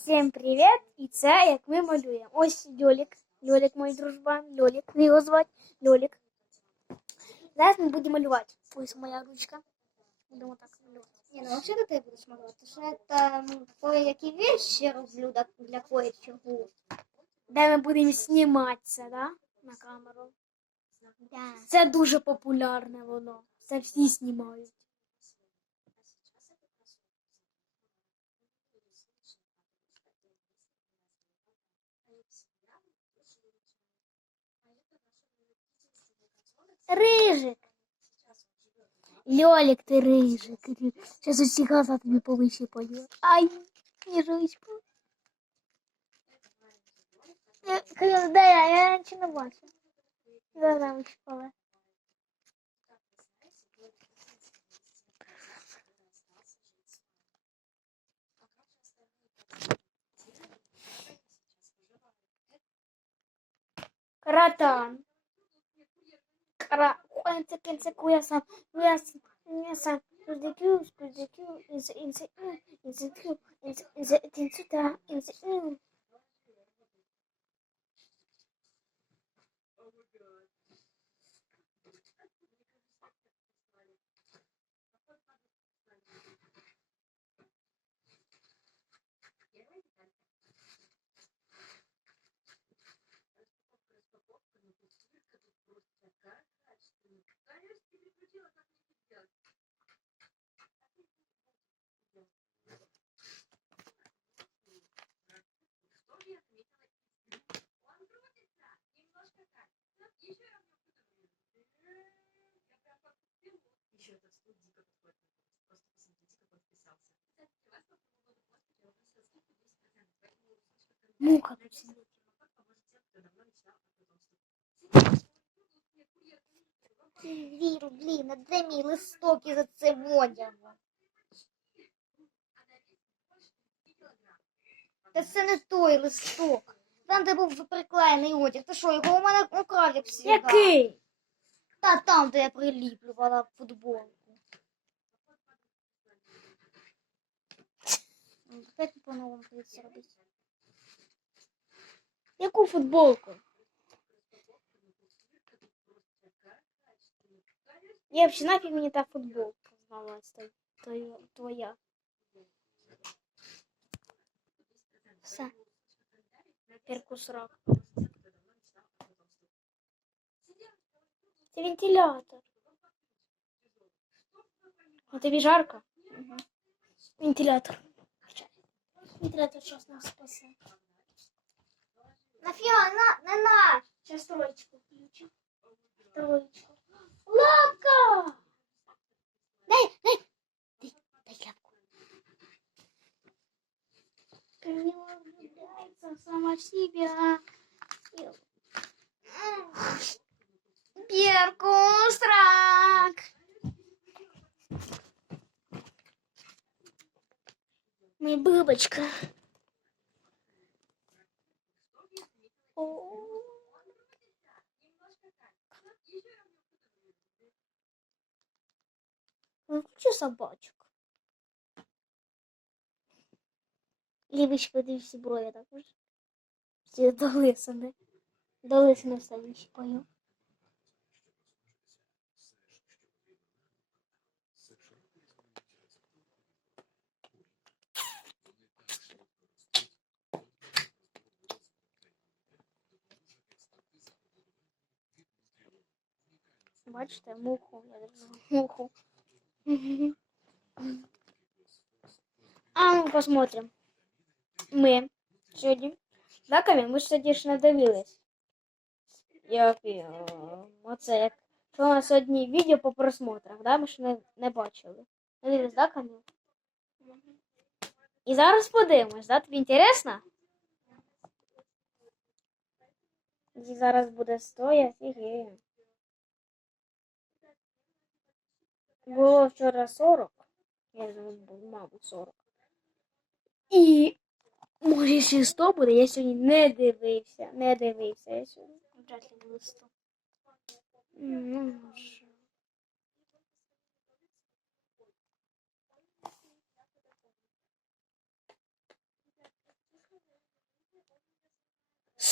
Всім привіт! І це як ми малюємо. Ось Льолік. Льолік, мій дружбан. Льолік. Його звати Льолік. Зараз ми будемо малювати. Ось моя ручка. Будемо так малювати. Не, ну вообще-то ты будешь маловать, потому что это м, кое-какие вещи роблю для кое-чего. Де ми будемо знімати це, да? На камеру. Да. Це дуже популярне воно. Це всі знімають. Рижик. Льолік, ти рижик. Зараз усі глаза тобі повище пою. Ай, їжичку. Я, де я? Я нічого не бачу. Глаза вищипали. Каратан. Кара... Куенце, кенце, куясан, куясан, куясан. Куздекю, куздекю, инзе, инзе, ин, инзе, кю, инзе, инзе, инзе, да, инзе, ин. Еще этот стул дико подходит. Просто посмотрите, как он вписался. Мука. Дві рублі на де мій листок із цим одягом. Та це не той листок. Там, де був приклеєний одяг. Ти що, його у мене украв, як всі. Який? Та там, де я приліплювала футболку. Ну, Опять по-новому придеться робити. Яку футболку? Я вообще нафиг мені та футболка здалась, твоя. Все. Перкус рак. Це вентилятор. А тобі жарко? Вентилятор. Вентилятор сейчас нас спасе. Нафіга, на, не наш. Сейчас троечку включим. Троечку. Лапка! Дай, дай. Дай, дай. Камила влюбляется сама себя. Рак. Моя бабочка. О. Ну. Лівочка, ти всі брові також. Всі до лисини. До лисини все вищипаю. Бачите, муху, я муху. А ну посмотрим. Ми сьогодні. Да, Ми ж сьогодні ж не дивились. Як оце як. Що у нас сьогодні відео по просмотрах, да? Ми ж не, не бачили. Не да, Каміль? І зараз подивимось, да? Тобі інтересно? І зараз буде стоя, фігеє. Було вчора 40. Я забув, мабуть, 40. І може ще 100 буде. Я сьогодні не дивився. Не дивився. Я сьогодні. Вряд ли було 100. Ну, може.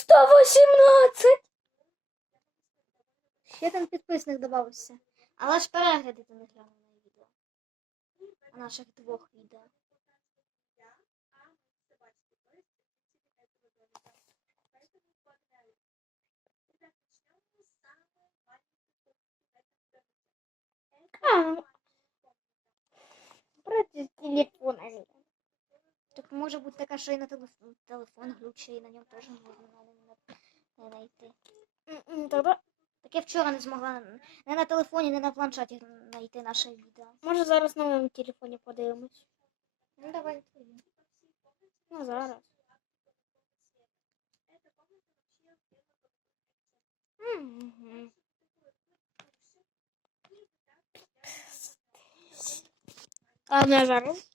118! Ще там підписник додався. Але ж перегляди ти не глянув на відео. На наших двох відео. А, ну, Против телефона. Так може бути така, що і на телефон, телефон глючий, і на ньому теж можна не, не знайти. М-м, Тогда, Так я вчора не змогла не на телефоні, не на планшеті знайти наше відео. може зараз на моєму телефоні подивимось. Ну давай. Ну, зараз. А не зараз.